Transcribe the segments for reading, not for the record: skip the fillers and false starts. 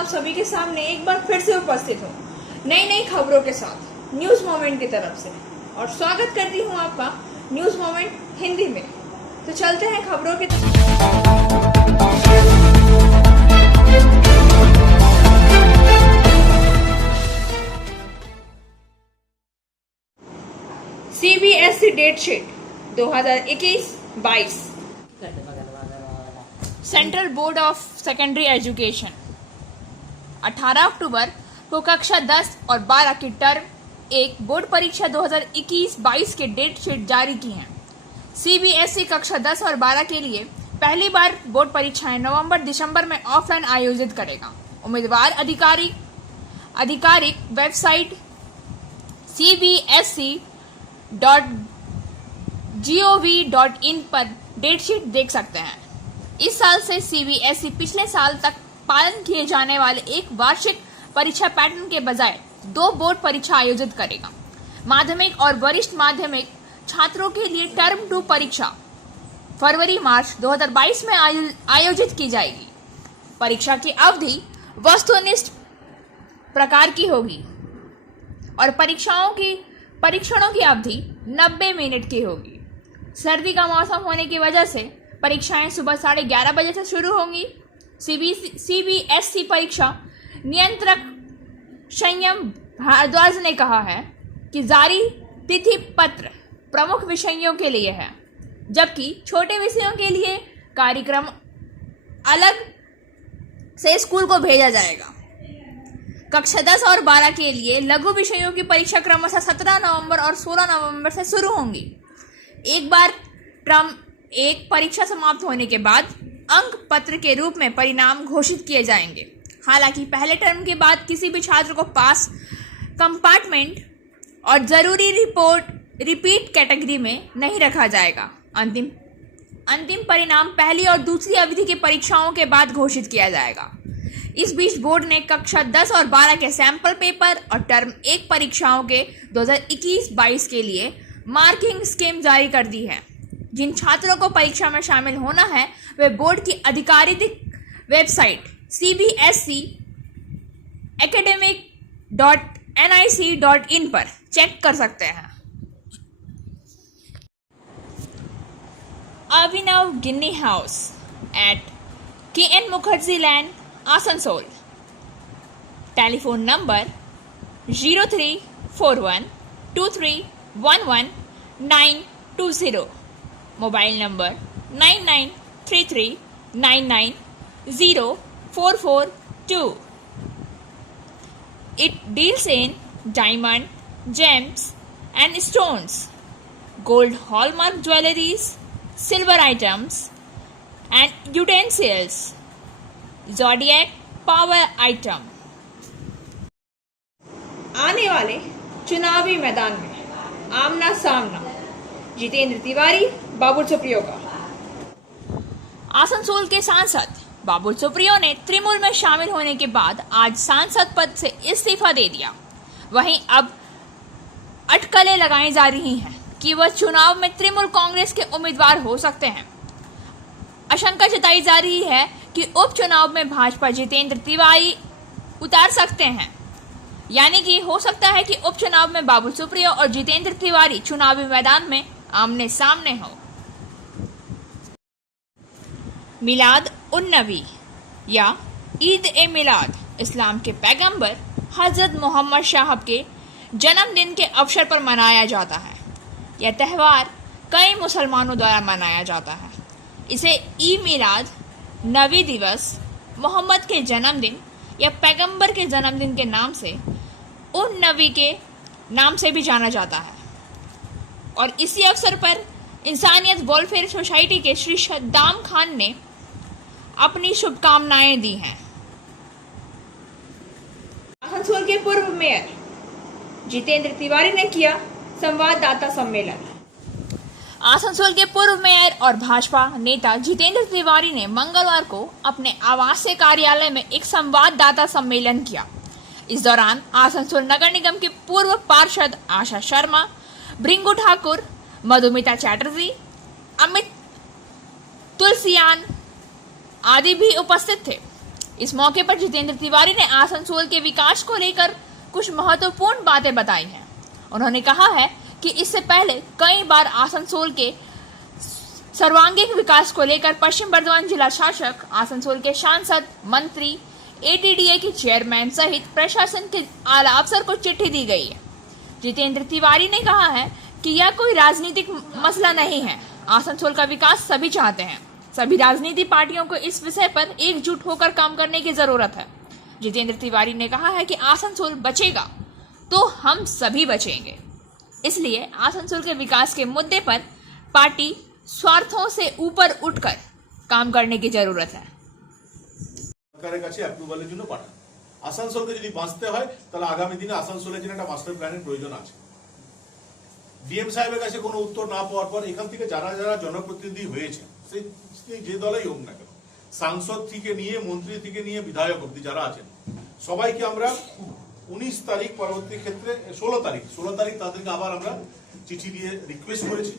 आप सभी के सामने एक बार फिर से उपस्थित हूँ नई नई खबरों के साथ न्यूज मोमेंट की तरफ से, और स्वागत करती हूँ आपका न्यूज मोमेंट हिंदी में। तो चलते हैं खबरों की तरफ। CBSE date sheet 2021-22। Central board of secondary education 18 अक्टूबर को कक्षा 10 और 12 की टर्म 1 बोर्ड परीक्षा 2021-22 के डेट शीट जारी की हैं। CBSE कक्षा 10 और 12 के लिए पहली बार बोर्ड परीक्षाएं नवंबर-दिसंबर में ऑफलाइन आयोजित करेगा। उम्मीदवार आधिकारिक वेबसाइट cbse.gov.in पर डेट शीट देख सकते हैं। इस साल से CBSE पिछले साल तक पालन किए जाने वाले एक वार्षिक परीक्षा पैटर्न के बजाय 2 बोर्ड परीक्षा आयोजित करेगा। माध्यमिक और वरिष्ठ माध्यमिक छात्रों के लिए टर्म 2 परीक्षा फरवरी-मार्च 2022 में आयोजित की जाएगी। परीक्षा की अवधि वस्तुनिष्ठ प्रकार की होगी और परीक्षणों की अवधि 90 मिनट की होगी। सर्दी का मौसम होने की वजह से परीक्षाएं सुबह 11:30 बजे से शुरू होंगी। CBSE परीक्षा नियंत्रक संयम भारद्वाज ने कहा है कि जारी तिथि पत्र प्रमुख विषयों के लिए है, जबकि छोटे विषयों के लिए कार्यक्रम अलग से स्कूल को भेजा जाएगा। कक्षा 10 और 12 के लिए लघु विषयों की परीक्षा क्रमशः 17 नवंबर और 16 नवंबर से शुरू होंगी। एक बार टर्म 1 परीक्षा समाप्त होने के बाद अंक पत्र के रूप में परिणाम घोषित किए जाएंगे। हालांकि पहले टर्म के बाद किसी भी छात्र को पास, कंपार्टमेंट और जरूरी रिपीट कैटेगरी में नहीं रखा जाएगा। अंतिम परिणाम पहली और दूसरी अवधि की परीक्षाओं के बाद घोषित किया जाएगा। इस बीच बोर्ड ने कक्षा 10 और 12 के सैंपल पेपर और टर्म 1 परीक्षाओं के 2021-22 के लिए मार्किंग स्कीम जारी कर दी है। जिन छात्रों को परीक्षा में शामिल होना है वे बोर्ड की आधिकारिक वेबसाइट cbseacademic.nic.in पर चेक कर सकते हैं। Abhinav Ginni house at KN Mukherjee land, Asansol. Telephone number 03412311 mobile number 9933990442। It deals in diamond, gems and stones, gold hallmark jewelries, silver items and utensils, zodiac power item। आने वाले चुनावी मैदान में आमना सामना जितेंद्र तिवारी बाबुल सुप्रियो का। आसनसोल के सांसद बाबुल सुप्रियो ने तृणमूल में शामिल होने के बाद आज सांसद पद से इस्तीफा दे दिया। वहीं अब अटकलें लगाई जा रही हैं कि वह चुनाव में तृणमूल कांग्रेस के उम्मीदवार हो सकते हैं। आशंका जताई जा रही है कि उपचुनाव में भाजपा जितेंद्र तिवारी उतार सकते हैं, यानी कि हो सकता है कि उपचुनाव में बाबुल सुप्रियो और जितेंद्र तिवारी चुनावी मैदान में आमने सामने हो। मिलाद उन नबी या ईद ए मिलाद इस्लाम के पैगंबर हजरत मोहम्मद साहब के जन्मदिन के अवसर पर मनाया जाता है। यह त्यौहार कई मुसलमानों द्वारा मनाया जाता है। इसे ई मिलाद नबी दिवस, मोहम्मद के जन्मदिन या पैगंबर के जन्मदिन के नाम से उन नबी के नाम से भी जाना जाता है। और इसी अवसर पर इंसानियत वेलफेयर सोसाइटी के श्री सद्दाम खान ने अपनी शुभकामनाएं दी हैं। आसनसोल के पूर्व मेयर जितेंद्र तिवारी ने किया संवाददाता सम्मेलन। आसनसोल के पूर्व मेयर और भाजपा नेता जितेंद्र तिवारी ने मंगलवार को अपने आवासीय कार्यालय में एक संवाददाता सम्मेलन किया। इस दौरान आसनसोल नगर निगम के पूर्व पार्षद आशा शर्मा, भृंगू ठाकुर, मधुमिता चैटर्जी, अमित तुलसियान आदि भी उपस्थित थे। इस मौके पर जितेंद्र तिवारी ने आसनसोल के विकास को लेकर कुछ महत्वपूर्ण बातें बताई हैं। उन्होंने कहा है कि इससे पहले कई बार आसनसोल के सर्वांगीण विकास को लेकर पश्चिम बर्धमान जिला शासक, आसनसोल के सांसद, मंत्री, एटीडीए के चेयरमैन सहित प्रशासन के आला अफसर को चिट्ठी दी गई है। जितेंद्र तिवारी ने कहा है कि यह कोई राजनीतिक मसला नहीं है। आसनसोल का विकास सभी चाहते हैं। सभी राजनीतिक पार्टियों को इस विषय पर एकजुट होकर काम करने की जरूरत है। जितेंद्र तिवारी ने कहा है कि आसनसोल बचेगा तो हम सभी बचेंगे, इसलिए आसनसोल के विकास के मुद्दे पर पार्टी स्वार्थों से ऊपर उठकर काम करने की जरूरत है। সরকারের কাছে অ্যাপ্রুভালের জন্য পাঠান। আসানসোলকে যদি বাঁচতে হয় তাহলে আগামী দিনে আসানসোলের জন্য একটা মাস্টার প্ল্যানের প্রয়োজন আছে। ডিএম সাহেবের কাছে কোনো উত্তর না পাওয়ার পর এখান থেকে যারা যারা জনপ্রতিনিধি হয়েছে, সেই যে দলেই হোক না কেন, সাংসদ থেকে নিয়ে মন্ত্রী থেকে নিয়ে বিধায়ক অবধি যারা আছেন, সবাইকে আমরা 19 তারিখ পরবর্তী ক্ষেত্রে 16 তারিখ তাদেরকে আবার আমরা চিঠি দিয়ে রিকোয়েস্ট করেছি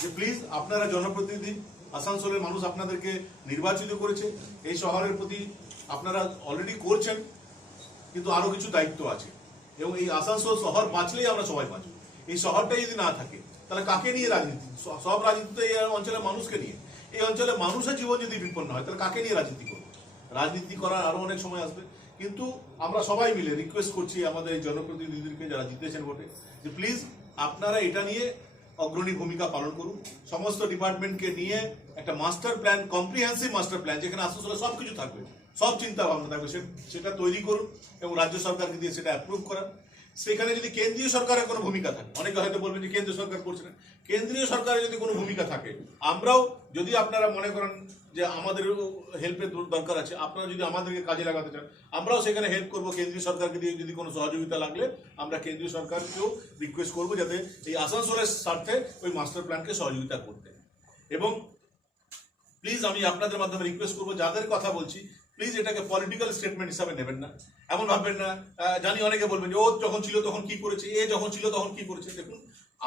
যে প্লিজ আপনারা জনপ্রতিনিধি, আসানসোলের মানুষ আপনাদেরকে নির্বাচিত করেছে, এই শহরের প্রতি আপনারা অলরেডি করছেন, কিন্তু আরো কিছু দায়িত্ব আছে এবং এই আসানসোল শহর বাঁচলেই আমরা সবাই বাঁচবো। এই শহরটা যদি না থাকে তাহলে কাকে নিয়ে রাজনীতি? সব রাজনীতি তো এই অঞ্চলের মানুষকে নিয়ে। এই অঞ্চলের মানুষের জীবন যদি বিপন্ন হয় তাহলে কাকে নিয়ে রাজনীতি করবো? রাজনীতি করার আরো অনেক সময় আসবে। কিন্তু আমরা সবাই মিলে রিকোয়েস্ট করছি আমাদের জনপ্রতিনিধিদেরকে যারা জিতেছেন ভোটে যে প্লিজ আপনারা এটা নিয়ে অগ্রণী ভূমিকা পালন করুন। সমস্ত ডিপার্টমেন্টকে নিয়ে একটা master plan, comprehensive master plan, যেখানে আসানসোলে সবকিছু থাকবে, সব চিন্তা ভাবনা থাকবে, সেটা তৈরি করুন এবং রাজ্য সরকারকে দিয়ে সেটা অ্যাপ্রুভ করান। সেখানে যদি কেন্দ্রীয় সরকারের কোনো ভূমিকা থাকে, অনেকে হয়তো বলবেন যে কেন্দ্রীয় সরকার করছে না, কেন্দ্রীয় সরকারের যদি কোনো ভূমিকা থাকে, আমরাও যদি আপনারা মনে করেন যে আমাদের হেল্পের দরকার আছে, আপনারা যদি আমাদেরকে কাজে লাগাতে চান, আমরাও সেখানে হেল্প করবো। কেন্দ্রীয় সরকারকে দিয়ে যদি কোনো সহযোগিতা লাগলে আমরা কেন্দ্রীয় সরকারকেও রিকোয়েস্ট করবো যাতে এই আসানসোলের স্বার্থে ওই মাস্টার প্ল্যানকে সহযোগিতা করতে। এবং প্লিজ আমি আপনাদের মাধ্যমে রিকোয়েস্ট করবো, যাদের কথা বলছি প্লিজ এটাকে পলিটিক্যাল স্টেটমেন্ট হিসাবে নেবেন না, এমন ভাববেন না। জানি অনেকে বলবেন যে ও যখন ছিল তখন কি করেছে, এ যখন ছিল তখন কি করেছে। দেখুন,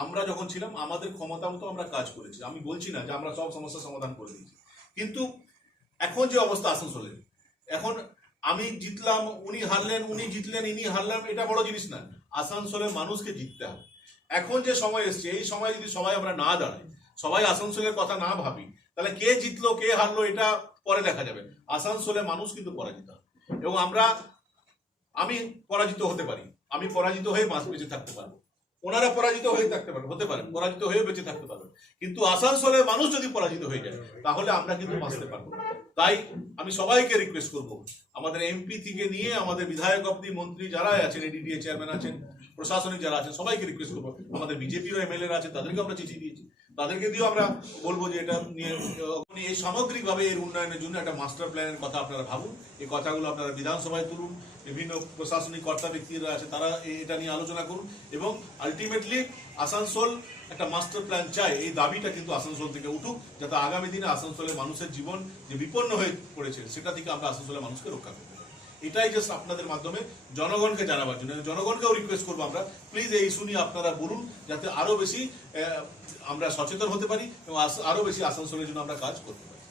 আমরা যখন ছিলাম আমাদের ক্ষমতা মতো আমরা কাজ করেছি। আমি বলছি না যে আমরা সব সমস্যার সমাধান করে দিয়েছি, কিন্তু এখন যে অবস্থা আসানসোলের, এখন আমি জিতলাম, উনি হারলেন, উনি জিতলেন, ইনি হারলাম, এটা বড় জিনিস না। আসানসোলের মানুষকে জিততে হবে। এখন যে সময় এসছে, এই সময় যদি সবাই আমরা না দাঁড়াই, সবাই আসানসোলের কথা না ভাবি, তাহলে কে জিতলো কে হারলো এটা পরে দেখা যাবে। আসানসোলের মানুষ কিন্তু পরাজিত হবে এবং আমি পরাজিত হতে পারি, আমি পরাজিত হয়ে বেঁচে থাকতে পারবো, ওনারা পরাজিত হয়ে থাকতে পারবে, হতে পারে পরাজিত হয়ে বেঁচে থাকতে পারবে, কিন্তু আসানসোলের মানুষ যদি পরাজিত হয়ে যায় তাহলে আমরা কিন্তু বাঁচতে পারবো। তাই আমি সবাইকে রিকোয়েস্ট করব, আমাদের এমপি থেকে নিয়ে আমাদের বিধায়ক অবধি, মন্ত্রী যারা আছেন, এডিডিএ চেয়ারম্যান আছেন, প্রশাসনিক যারা আছেন, সবাইকে রিকোয়েস্ট করবো। আমাদের বিজেপির এমএলএ আছে, তাদেরকে আমরা চিঠি দিয়েছি, তাদেরকে দিয়েও আমরা বলবো যে এটা নিয়ে এই সামগ্রিকভাবে এর উন্নয়নের জন্য একটা মাস্টার প্ল্যানের কথা আপনারা ভাবুন। এই কথাগুলো আপনারা বিধানসভায় তুলুন, বিভিন্ন প্রশাসনিক কর্তা ব্যক্তিরা আছে তারা এটা নিয়ে আলোচনা করুন এবং আলটিমেটলি আসানসোল একটা মাস্টার প্ল্যান চাই, এই দাবিটা কিন্তু আসানসোল থেকে উঠুক, যাতে আগামী দিনে আসানসোলের মানুষের জীবন যে বিপন্ন হয়ে পড়েছে সেটা থেকে আমরা আসানসোলের মানুষকে রক্ষা করতে পারি। এটাই জাস্ট আপনাদের মাধ্যমে জনগণকে জানাবার জন্য, জনগণকেও রিকোয়েস্ট করবো আমরা প্লিজ এই ইস্যু নিয়ে আপনারা বলুন, যাতে আরো বেশি আমরা সচেতন হতে পারি এবং আরো বেশি আসানসোলের জন্য আমরা কাজ করতে পারি।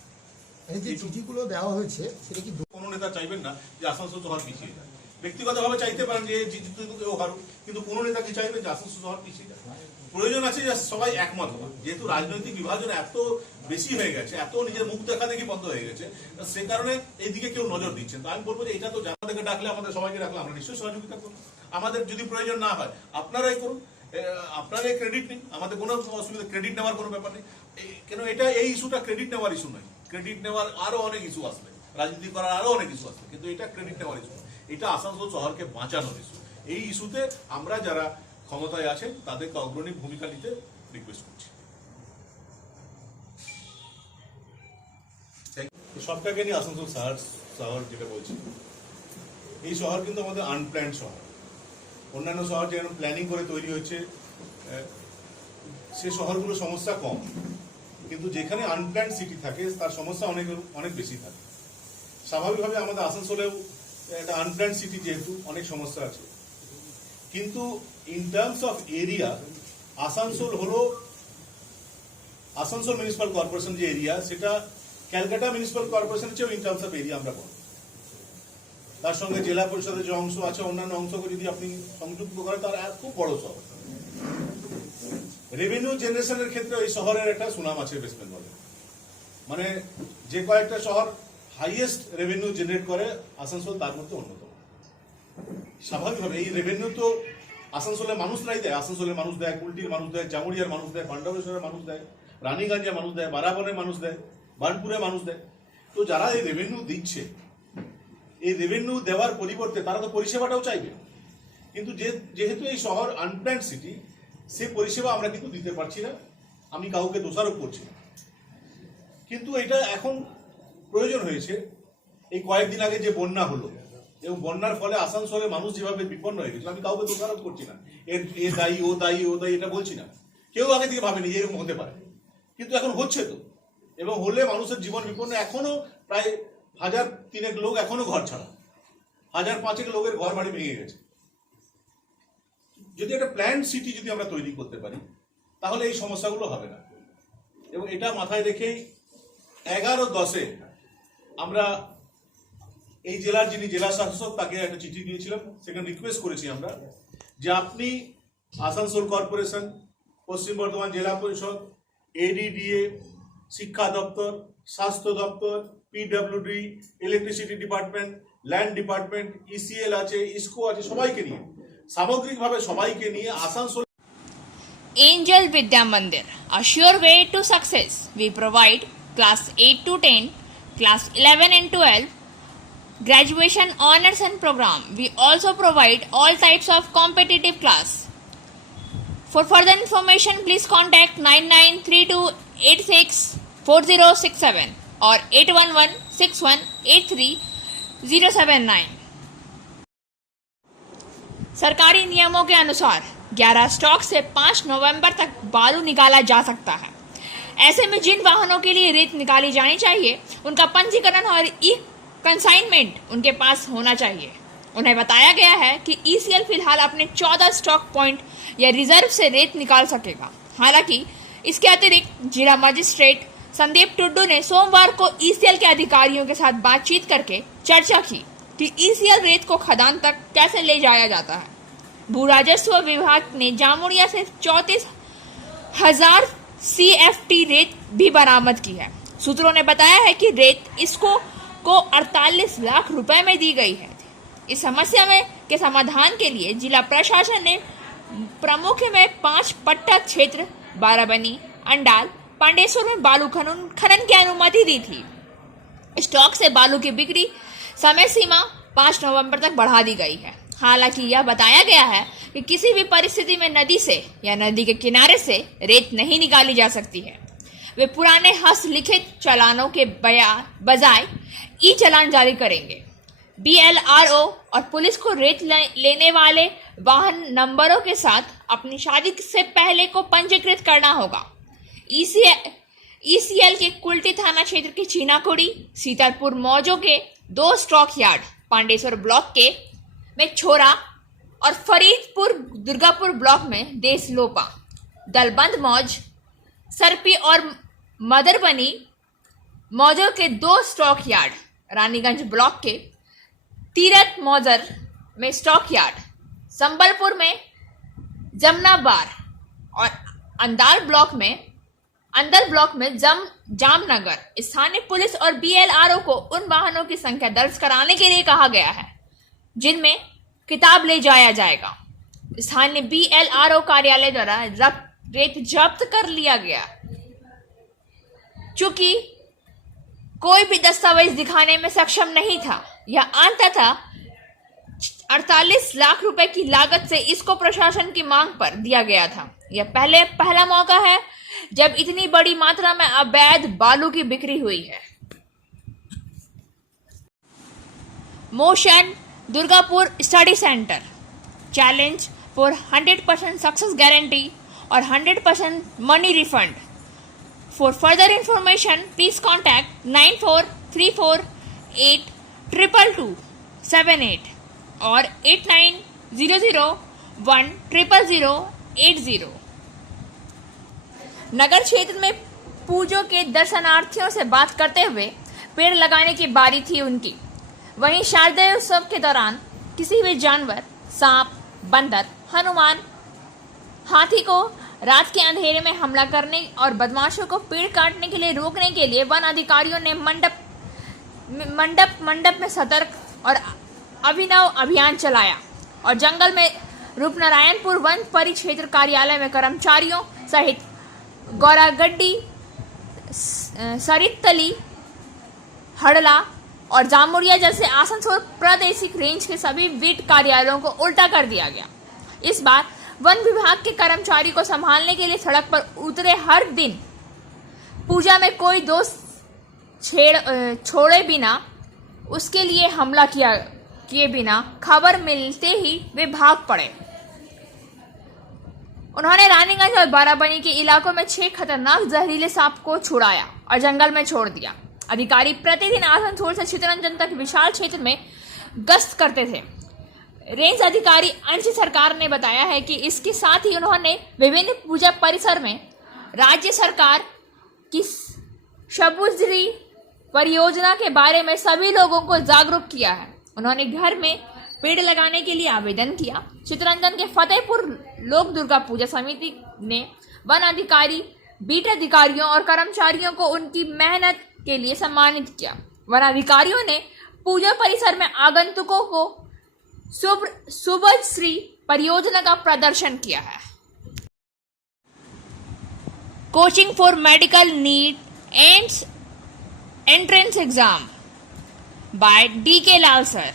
এই যে চিঠিগুলো দেওয়া হয়েছে সেটা কি কোনো নেতা চাইবেন না যে আসানসোল শহর পিছিয়ে যায়। ব্যক্তিগতভাবে চাইতে পারেন যে কেউ হারুক, কিন্তু কোনো নেতা কি চাইবে যে আসানসোল শহর পিছিয়ে যায়? প্রয়োজন আছে যে সবাই একমত হওয়া। যেহেতু রাজনৈতিক বিভাজন এত বেশি হয়ে গেছে, এত নিজের মুখ দেখা দেখি বন্ধ হয়ে গেছে, সে কারণে এইদিকে কেউ নজর দিচ্ছেন। তো আমি বলবো যে এটা তো যাদেরকে ডাকলে, আমাদের সবাইকে ডাকলে আমরা নিশ্চয়ই সহযোগিতা করবো। আমাদের যদি প্রয়োজন না হয় আপনারাই করুন, আপনারাই ক্রেডিট নিন, আমাদের কোনো অসুবিধা, ক্রেডিট নেওয়ার কোনো ব্যাপার নেই। কেন এটা এই ইস্যুটা ক্রেডিট নেওয়ার ইস্যু নয়, ক্রেডিট নেওয়ার আরো অনেক ইস্যু আসবে, রাজনীতি করার আরো অনেক ইস্যু আসবে, কিন্তু এটা ক্রেডিট নেওয়ার ইস্যু, এটা আসানসোল শহরকে বাঁচানোর ইস্যু। এই ইস্যুতে আমরা যারা ক্ষমতায় আছেন তাদেরকে অগ্রণী ভূমিকা নিতে রিকোয়েস্ট করছি। সবটাকে নিয়ে আসানসোল শহর যেটা বলছি, এই শহর কিন্তু আমাদের আনপ্ল্যান্ড শহর। অন্যান্য শহর যেমন প্ল্যানিং করে তৈরি হয়েছে, সে শহরগুলো সমস্যা কম, কিন্তু যেখানে আনপ্ল্যান্ড সিটি থাকে তার সমস্যা অনেক অনেক বেশি থাকে। স্বাভাবিকভাবে আমাদের আসানসোলেও একটা আনপ্ল্যান্ড সিটি, যেহেতু অনেক সমস্যা আছে, কিন্তু in terms of area Asansol হলো, আসানসোল মিউনিসিপাল কর্পোরেশন যে এরিয়া, সেটা ক্যালকাটা মিউনিসিপাল কর্পোরেশনের চেয়েও ইন টার্মস অফ এরিয়া আমরা বলবো। তার সঙ্গে জেলা পরিষদের যে অংশ আছে অন্যান্য অংশকে যদি আপনি সংযুক্ত করেন তার খুব বড় শহর। রেভিনিউ জেনারেশনের ক্ষেত্রে এই শহরের একটা সুনাম আছে ওয়েস্ট বেঙ্গলে। মানে যে কয়েকটা শহর হাইয়েস্ট রেভিনিউ জেনারেট করে আসানসোল তার মধ্যে অন্যতম। স্বাভাবিকভাবে এই রেভিনিউ তো আসানসোলের মানুষরাই দেয়। আসানসোলের মানুষ দেয়, কুলটির মানুষ দেয়, জামুরিয়ার মানুষ দেয়, পান্ডবেশ্বরের মানুষ দেয়, রানীগঞ্জের মানুষ দেয়, বারাবনের মানুষ দেয়, বার্নপুরের মানুষ দেয়। তো যারা এই রেভিনিউ দিচ্ছে, এই রেভিনিউ দেওয়ার পরিবর্তে তারা তো পরিষেবাটাও চাইবে। কিন্তু যেহেতু এই শহর আনপ্ল্যান্ড সিটি, সে পরিষেবা আমরা কিন্তু দিতে পারছি না। আমি কাউকে দোষারোপ করছি না, কিন্তু এটা এখন প্রয়োজন হয়েছে। এই কয়েকদিন আগে যে বন্যা হলো এবং বন্যার ফলে আসানসোলের মানুষ যেভাবে বিপন্ন হয়ে গেছিল, আমি কাউকে দোষারোপ করছি না, এ দায়ী ও দায়ী ও দায়ী এটা বলছি না। কেউ আগে থেকে ভাবেনি যে এরকম হতে পারে, কিন্তু এখন হচ্ছে তো। এবং হলে মানুষের জীবন বিপন্ন। এখনো প্রায় 1000-3 লোক এখনো ঘর ছাড়া, 1000-5 লোকের ঘর বাড়ি ভেঙে গেছে। যদি একটা প্ল্যান সিটি যদি আমরা তৈরি করতে পারি তাহলে এই সমস্যাগুলো হবে না। এবং এটা মাথায় রেখেই 11/10 আমরা এই জেলার যিনি জেলা শাসক তাকে একটা চিঠি দিয়েছিলাম। সেখানে রিকোয়েস্ট করেছি আমরা যে আপনি আসানসোল কর্পোরেশন, পশ্চিম বর্ধমান জেলা পরিষদ, এডিডিএ, শিক্ষা দপ্তর, স্বাস্থ্য দপ্তর, PWD, electricity department, land department, ECL আছে, ইসকো আছে, সবাইকে নিয়ে, সামগ্রিকভাবে সবাইকে নিয়ে Asansol Angel Vidya Mandir, a sure way to success. We provide class 8 to 10, class 11 and 12, graduation honors and program. We also provide all types of competitive class. For further information, please contact 9932864067 or 8116183079. सरकारी नियमों के अनुसार 11 stock से 5 नवंबर तक बालू निकाला जा सकता है। ऐसे में जिन वाहनों के लिए रेत निकाली जानी चाहिए उनका पंजीकरण और ई कंसाइनमेंट उनके पास होना चाहिए। उन्हें बताया गया है कि ईसीएल फिलहाल अपने 14 स्टॉक पॉइंट या रिजर्व से रेत निकाल सकेगा। हालांकि इसके अतिरिक्त जिला मजिस्ट्रेट संदीप टुड्डू ने सोमवार को ईसीएल के अधिकारियों के साथ बातचीत करके चर्चा की कि ईसीएल रेत को खदान तक कैसे ले जाया जाता है। भू राजस्व विभाग ने जामुड़िया से 34,000 CFT रेत भी बरामद की है। सूत्रों ने बताया है कि रेत इसको 48 लाख रुपए में दी गई है। इस समस्या में के समाधान के लिए जिला प्रशासन ने प्रमुख में 5 पट्टा क्षेत्र बाराबनी, अंडाल, पांडेश्वर में बालू खनन की अनुमति दी थी। स्टॉक से बालू की बिक्री समय सीमा 5 नवंबर तक बढ़ा दी गई है। हालांकि यह बताया गया है कि किसी भी परिस्थिति में नदी से या नदी के किनारे से रेत नहीं निकाली जा सकती है। वे पुराने हस्तलिखित चालानों के बजाय ई चालान जारी करेंगे। BLRO और पुलिस को रेत लेने वाले वाहन नंबरों के साथ अपनी शादी से पहले को पंजीकृत करना होगा। ECL के कुल्टी थाना क्षेत्र के चीनाकुड़ी, सीतापुर मौजों के 2 स्टॉक यार्ड, पांडेश्वर ब्लॉक के में छोरा और फरीदपुर दुर्गापुर ब्लॉक में देसलोपा, दलबंद मौज, सरपी और मदरबनी मौजों के 2 स्टॉक यार्ड, रानीगंज ब्लॉक के तीरथ मौजर में स्टॉक यार्ड, संबलपुर में जमनाबार और अंदर ब्लॉक में जामनगर। स्थानीय पुलिस और BLRO को उन वाहनों की संख्या दर्ज कराने के लिए कहा गया है जिनमें किताब ले जाया जाएगा। स्थानीय BLRO कार्यालय द्वारा रेत जब्त कर लिया गया। चूंकि कोई भी दस्तावेज दिखाने में सक्षम नहीं था, यह अंततः 48 लाख रुपए की लागत से इसको प्रशासन की मांग पर दिया गया था। यह पहला मौका है जब इतनी बड़ी मात्रा में अवैध बालू की बिक्री हुई है। Motion Durgapur study centre challenge for 100% success guarantee और 100% money refund. For further information please contact 9434822278 और 8900100080। नगर क्षेत्र में पूजों के दर्शनार्थियों से बात करते हुए पेड़ लगाने की बारी थी उनकी। वहीं शारदीय उत्सव के दौरान किसी भी जानवर, सांप, बंदर, हनुमान, हाथी को रात के अंधेरे में हमला करने और बदमाशों को पेड़ काटने के लिए रोकने के लिए वन अधिकारियों ने मंडप में सतर्क और अभिनव अभियान चलाया और जंगल में रूपनारायणपुर वन परिक्षेत्र कार्यालय में कर्मचारियों सहित गौरागड्डी, सरितली, हड़ला और जामुरिया जैसे आसनसोल प्रादेशिक रेंज के सभी विट कार्यालयों को उल्टा कर दिया गया। इस बार वन विभाग के कर्मचारी को संभालने के लिए सड़क पर उतरे हर दिन पूजा में कोई दोस्त छोड़े बिना, उसके लिए हमला किए बिना खबर मिलते ही वे भाग पड़े। उन्होंने रानीगंज और बाराबनी के इलाकों में 6 खतरनाक जहरीले सांप को छुड़ाया और जंगल में छोड़ दिया। अधिकारी प्रतिदिन आसनसोल से चितरंजन तक विशाल क्षेत्र में गश्त करते थे। रेंज अधिकारी अंश सरकार ने बताया है कि इसके साथ ही उन्होंने विभिन्न पूजा परिसर में राज्य सरकार की शबुजरी परियोजना के बारे में सभी लोगों को जागरूक किया है। उन्होंने घर में पेड़ लगाने के लिए आवेदन किया। चितरंजन के फतेहपुर लोक दुर्गा पूजा समिति ने वन अधिकारी, बीट अधिकारियों और कर्मचारियों को उनकी मेहनत के लिए सम्मानित किया। वन अधिकारियों ने पूजा परिसर में आगंतुकों को शुभश्री परियोजना का प्रदर्शन किया है। Coaching for medical neat and entrance exam by D.K. Lal sir.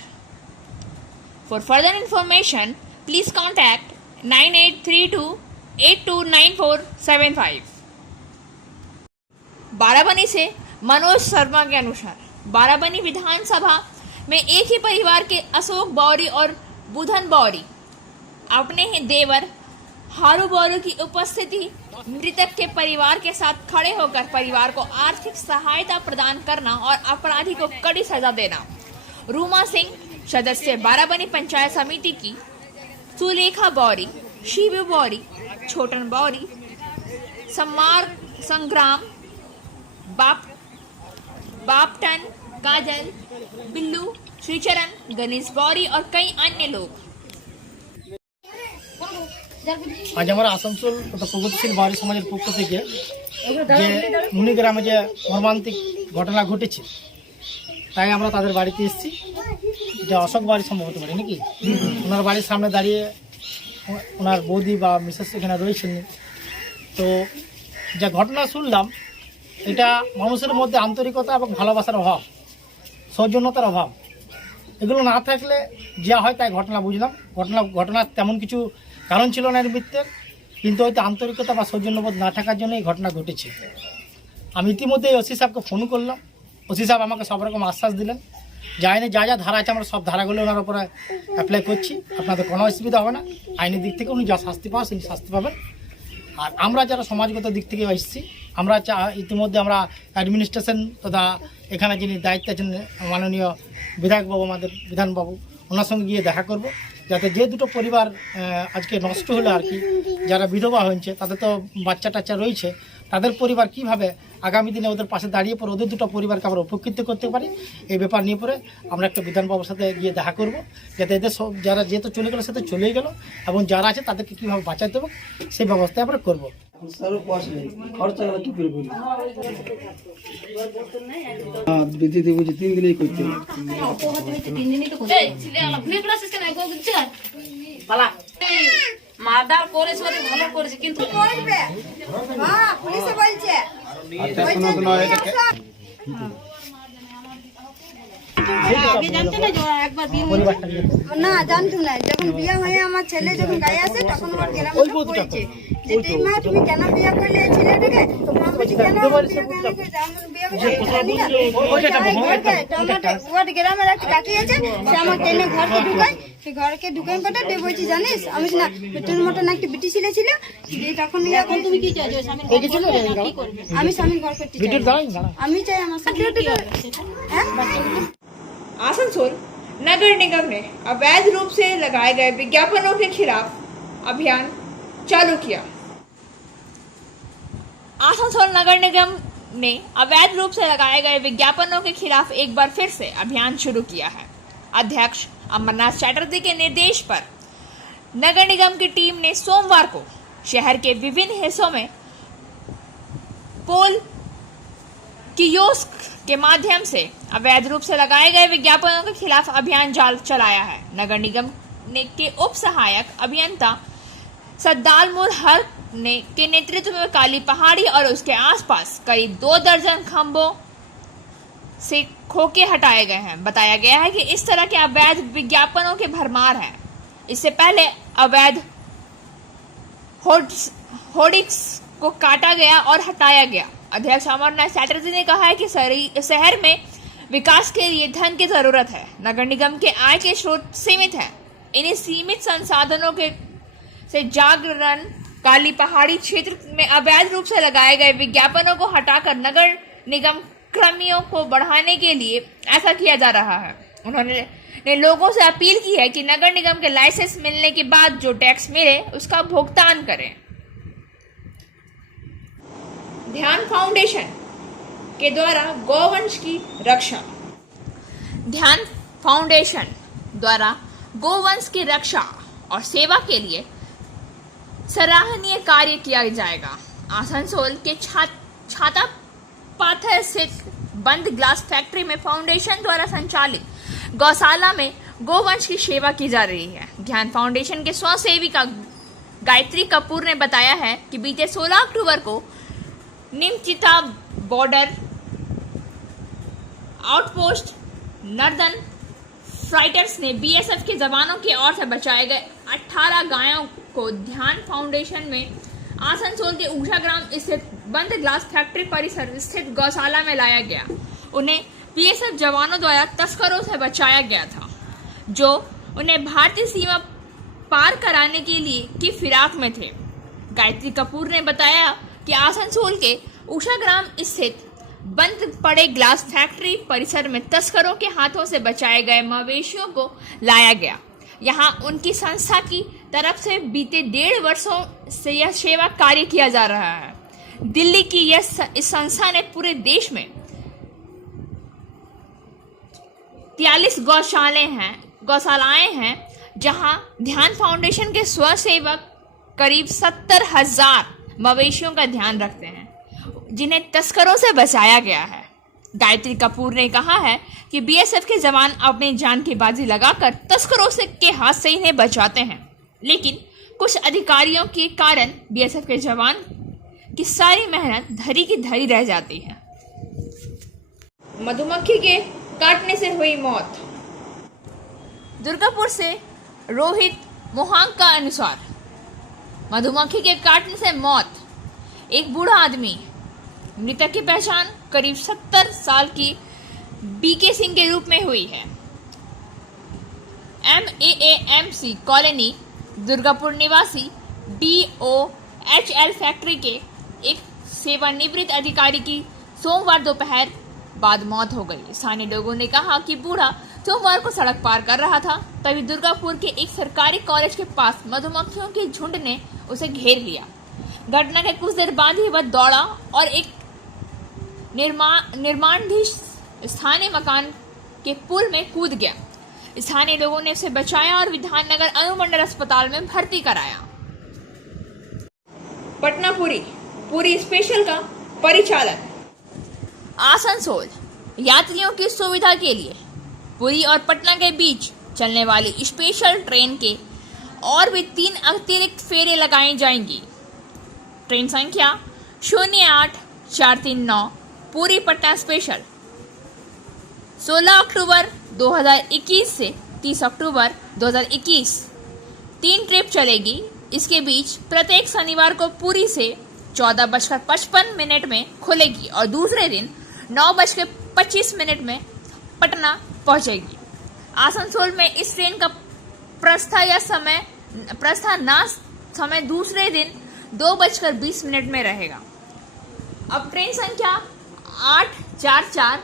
For further information, please contact 9832829475. Barabani से मनोज शर्मा के अनुसार बाराबनी विधानसभा में एक ही परिवार के अशोक बौरी और बुधन बौरी अपने ही देवर हारू बौरी की उपस्थिति मृतक के परिवार के साथ खड़े होकर परिवार को आर्थिक सहायता प्रदान करना और अपराधी को कड़ी सजा देना। रूमा सिंह सदस्य बाराबनी पंचायत समिति की, सुलेखा बौरी, शिव बौरी, छोटन बौरी, संग्राम, बापटन, काजल, बिल्लू, श्रीचरण, गणेश बौरी और कई अन्य लोग। আজ আমরা আসানসোল তথা প্রগতিশীল বাউরি সমাজের পক্ষ থেকে যে মুনিগ্রামে যে মর্মান্তিক ঘটনা ঘটেছে তাই আমরা তাদের বাড়িতে এসেছি। যে অশোক বাড়ি সম্ভবত বাড়ি নাকি, ওনার বাড়ির সামনে দাঁড়িয়ে ওনার বৌদি বা মিসেস এখানে রয়েছেন। তো যে ঘটনা শুনলাম এটা মানুষের মধ্যে আন্তরিকতা এবং ভালোবাসার অভাব, সৌজন্যতার অভাব, এগুলো না থাকলে যা হয় তাই ঘটনা বুঝলাম। ঘটনার তেমন কিছু কারণ ছিল না এর মৃত্যুর, কিন্তু হয়তো আন্তরিকতা বা সৌজন্যবোধ না থাকার জন্য এই ঘটনা ঘটেছে। আমি ইতিমধ্যে ওসি সাহেবকে ফোন করলাম। ওসি সাহেব আমাকে সব রকম আশ্বাস দিলেন যে আইনে যা যা ধারা আছে আমরা সব ধারাগুলো ওনার উপরে অ্যাপ্লাই করছি, আপনাদের কোনো অসুবিধা হবে না। আইনের দিক থেকে উনি যা শাস্তি পাওয়া সেই শাস্তি পাবেন। আর আমরা যারা সমাজগত দিক থেকে এসেছি আমরা ইতিমধ্যে আমরা অ্যাডমিনিস্ট্রেশন তথা এখানে যিনি দায়িত্বে আছেন মাননীয় বিধায়কবাবু, আমাদের বিধানবাবু, ওনার সঙ্গে গিয়ে দেখা করব, যাতে যে দুটো পরিবার আজকে নষ্ট হলো আর কি, যারা বিধবা হয়েছে, তাদের তো বাচ্চা টাচ্চা রয়েছে, তাদের পরিবার কিভাবে আগামী দিনে ওদের পাশে দাঁড়িয়ে পরে ওদের দুটো পরিবারকে আমরা উপকৃত করতে পারি, এই ব্যাপার নিয়ে পরে আমরা একটা বিধানবাবুর সাথে গিয়ে দেখা করব, যাতে এদের সব যারা যেহেতু চলে গেলো সেটা চলেই গেল এবং যারা আছে তাদেরকে কীভাবে বাঁচাতে হবে সেই ব্যবস্থা আমরা করবো। দিদি বুঝি 3 দিনই করতে মারদার করেছে ভালো করেছে কিন্তু পুলিশে বলছে না জানতাম না। যখন বিয়ে হয়ে আমার ছেলে যখন গায়ে আসে তখন ওর গ্রামে বলছে যে মা তুমি কেন বিয়ে করলে ছেলেটাকে, মা বলছে কেন ওর গ্রামের একটা কাকি আছে, সে আমার টেনে ঘরকে ঢুকায়, সে ঘরকে ঢুকাই পটে দিয়ে বলছি জানিস আমি না তোর মতন একটা বিটি ছেলে ছিল, তখন তুমি কি চাইছো আমি স্বামীর ঘর করতে চাই, আমি চাই আমার आसनसोल नगर निगम ने अवैध रूप से लगाए गए विज्ञापनों के खिलाफ अभियान चालू किया। आसनसोल नगर निगम ने अवैध रूप से लगाए गए विज्ञापनों के खिलाफ एक बार फिर से अभियान शुरू किया है। अध्यक्ष अमरनाथ चटर्जी के निर्देश पर नगर निगम की टीम ने सोमवार को शहर के विभिन्न हिस्सों में पोल कियोस्क के माध्यम से अवैध रूप से लगाए गए विज्ञापनों के खिलाफ अभियान चलाया है। नगर निगम के उप सहायक अभियंता सद्दालमुल हक के नेतृत्व में काली पहाड़ी और उसके आसपास करीब 2 दर्जन खंभों से खोखे हटाए गए हैं। बताया गया है कि इस तरह के अवैध विज्ञापनों के भरमार हैं। इससे पहले अवैध होर्डिंग्स को काटा गया और हटाया गया। अध्यक्ष अमरनाथ चटर्जी ने कहा है कि शहर में विकास के लिए धन की जरूरत है। नगर निगम के आय के स्रोत सीमित हैं। इन्हीं सीमित संसाधनों से जागरण काली पहाड़ी क्षेत्र में अवैध रूप से लगाए गए विज्ञापनों को हटाकर नगर निगम कर्मियों को बढ़ाने के लिए ऐसा किया जा रहा है। उन्होंने लोगों से अपील की है कि नगर निगम के लाइसेंस मिलने के बाद जो टैक्स मिले उसका भुगतान करें। ध्यान फाउंडेशन के द्वारा गौवंश की रक्षा। ध्यान फाउंडेशन द्वारा गौवंश की रक्षा और सेवा के लिए सराहनीय कार्य किया जाएगा। आसनसोल के छाता पाथर स्थित बंद ग्लास फैक्ट्री में फाउंडेशन द्वारा संचालित गौशाला में गौवंश की सेवा की जा रही है। ध्यान फाउंडेशन के स्वसेविका गायत्री कपूर ने बताया है कि बीते 16 अक्टूबर को निमचिता बॉर्डर आउटपोस्ट नर्दन फाइटर्स ने बीएसएफ के जवानों की ओर से बचाए गए 18 गायों को ध्यान फाउंडेशन में आसनसोल के ऊषा ग्राम स्थित बंद ग्लास फैक्ट्री परिसर स्थित गौशाला में लाया गया। उन्हें बीएसएफ जवानों द्वारा तस्करों से बचाया गया था, जो उन्हें भारतीय सीमा पार कराने के लिए की फिराक में थे। गायत्री कपूर ने बताया कि आसनसोल के ऊषा ग्राम स्थित बंद पड़े ग्लास फैक्ट्री परिसर में तस्करों के हाथों से बचाए गए मवेशियों को लाया गया। यहाँ उनकी संस्था की तरफ से बीते 1.5 वर्षों से यह सेवा कार्य किया जा रहा है। दिल्ली की इस संस्था ने पूरे देश में 43 गौशालाएं हैं, जहां ध्यान फाउंडेशन के स्वसेवक करीब 70,000 मवेशियों का ध्यान रखते हैं, जिन्हें तस्करों से बचाया गया है। गायत्री कपूर ने कहा है कि बीएसएफ के जवान अपनी जान की बाजी लगाकर तस्करों के हाथ से इन्हें बचाते हैं, लेकिन कुछ अधिकारियों के कारण बीएसएफ के जवान की सारी मेहनत धरी की धरी रह जाती है। मधुमक्खी के काटने से हुई मौत। दुर्गापुर से रोहित मोहांक का अनुसार मधुमक्खी के काटने से मौत। एक बूढ़ा आदमी, मृतक की पहचान करीब 70 साल की बीके सिंह के रूप में हुई है। MAAMC कॉलोनी दुर्गापुर निवासी DOHL फैक्ट्री के एक सेवानिवृत्त अधिकारी की सोमवार दोपहर बाद मौत हो गई। स्थानीय लोगों ने कहा कि बूढ़ा सोमवार को सड़क पार कर रहा था, तभी दुर्गापुर के एक सरकारी कॉलेज के पास मधुमक्खियों के झुंड ने उसे घेर लिया। घटना के कुछ देर बाद ही वह दौड़ा और एक निर्माणाधीन स्थानीय मकान के पुल में कूद गया। स्थानीय लोगों ने उसे बचाया और विधाननगर अनुमंडल अस्पताल में भर्ती कराया। पटना पुरी स्पेशल का परिचालन। आसनसोल यात्रियों की सुविधा के लिए पुरी और पटना के बीच चलने वाली स्पेशल ट्रेन के और भी 3 अतिरिक्त फेरे लगाई जाएंगी। ट्रेन संख्या 08439 पुरी पटना स्पेशल 16 अक्टूबर 2021 से 30 अक्टूबर 2021 3 ट्रिप चलेगी। इसके बीच प्रत्येक शनिवार को पुरी से 14:55 में खुलेगी और दूसरे दिन 9:25 में पटना पहुंचेगी। आसनसोल में इस ट्रेन का प्रस्थान समय दूसरे दिन 2:20 में रहेगा। अब ट्रेन संख्या 844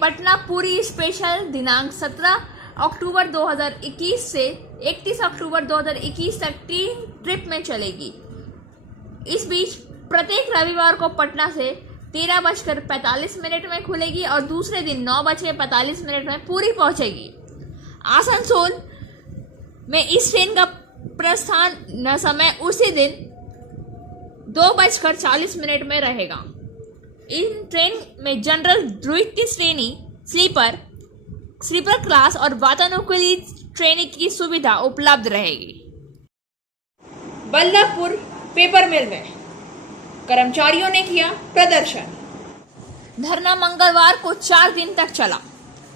पटना पुरी स्पेशल दिनांक 17 अक्टूबर 2021 से 31 अक्टूबर 2021 तक 3 ट्रिप में चलेगी। इस बीच प्रत्येक रविवार को पटना से 13:45 में खुलेगी और दूसरे दिन 9:45 में पूरी पहुंचेगी। आसनसोल में इस ट्रेन का प्रस्थान समय उसी दिन 2:40 में रहेगा। इन ट्रेन में जनरल द्वितीय श्रेणी, स्लीपर क्लास और वातानुकूलित ट्रेन की सुविधा उपलब्ध रहेगी। बल्लभपुर पेपर मिल में कर्मचारियों ने किया प्रदर्शन। धरना मंगलवार को 4 दिन तक चला।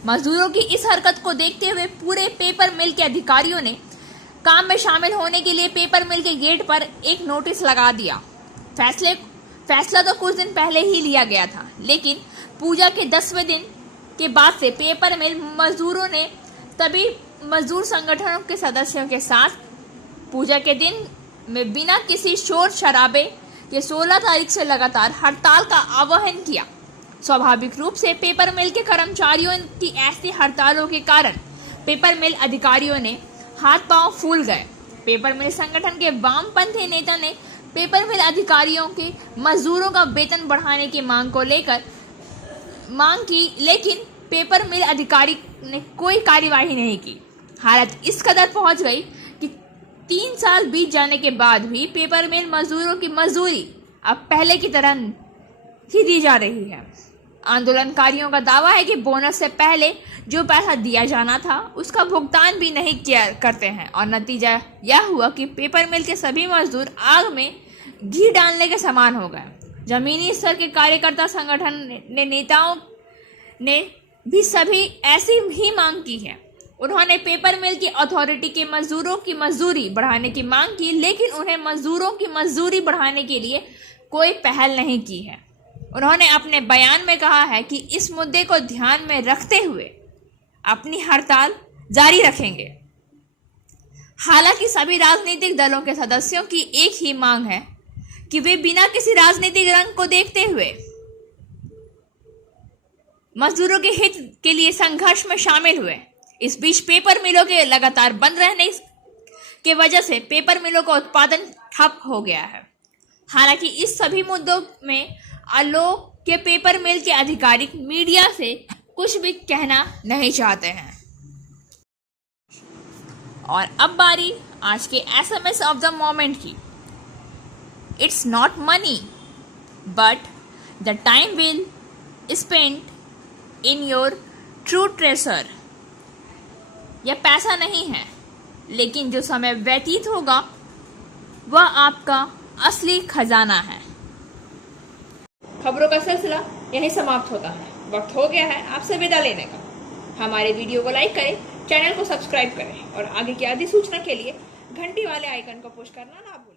मजदूरों की इस हरकत को देखते हुए पूरे पेपर मिल के अधिकारियों ने काम में शामिल होने के लिए पेपर मिल के गेट पर एक नोटिस लगा दिया। फैसला तो कुछ दिन पहले ही लिया गया था, लेकिन पूजा के 10वें दिन के बाद से पेपर मिल मजदूरों ने तभी मजदूर संगठनों के सदस्यों के साथ पूजा के दिन में बिना किसी शोर शराबे के 16 तारीख से लगातार हड़ताल का आह्वान किया। स्वाभाविक रूप से पेपर मिल के कर्मचारियों की ऐसी हड़तालों के कारण पेपर मिल अधिकारियों ने हाथ पांव फूल गए। पेपर मिल संगठन के वामपंथी नेता ने पेपर मिल अधिकारियों के मजदूरों का वेतन बढ़ाने की मांग को लेकर मांग की, लेकिन पेपर मिल अधिकारी ने कोई कार्यवाही नहीं की। हालत इस कदर पहुंच गई कि 3 साल बीत जाने के बाद भी पेपर मिल मजदूरों की मजदूरी अब पहले की तरह ही दी जा रही है। आंदोलनकारियों का दावा है कि बोनस से पहले जो पैसा दिया जाना था उसका भुगतान भी नहीं किया करते हैं और नतीजा यह हुआ कि पेपर मिल के सभी मजदूर आग में घी डालने के समान हो गए। जमीनी स्तर के कार्यकर्ता संगठन ने नेताओं ने भी सभी ऐसी ही मांग की है। उन्होंने पेपर मिल की अथॉरिटी के मजदूरों की मजदूरी बढ़ाने की मांग की, लेकिन उन्हें मजदूरों की मजदूरी बढ़ाने के लिए कोई पहल नहीं की है। उन्होंने अपने बयान में कहा है कि इस मुद्दे को ध्यान में रखते हुए अपनी हड़ताल जारी रखेंगे। हालांकि सभी राजनीतिक दलों के सदस्यों की एक ही मांग है कि वे बिना किसी राजनीतिक रंग को देखते हुए मजदूरों के हित के लिए संघर्ष में शामिल हुए। इस बीच पेपर मिलों के लगातार बंद रहने के वजह से पेपर मिलों का उत्पादन ठप हो गया है। हालांकि इस सभी मुद्दों में आलोक के पेपर मिल के अधिकारी मीडिया से कुछ भी कहना नहीं चाहते हैं। और अब बारी आज के SMS ऑफ द मोमेंट की। It's not money but the time will spend in your true treasure. यह पैसा नहीं है, लेकिन जो समय व्यतीत होगा वह आपका असली खजाना है। खबरों का सिलसिला यहीं समाप्त होता है। वक्त हो गया है आपसे विदा लेने का। हमारे वीडियो को लाइक करें, चैनल को सब्सक्राइब करें और आगे की अधिसूचना के लिए घंटी वाले आइकन को पुश करना ना भूलें।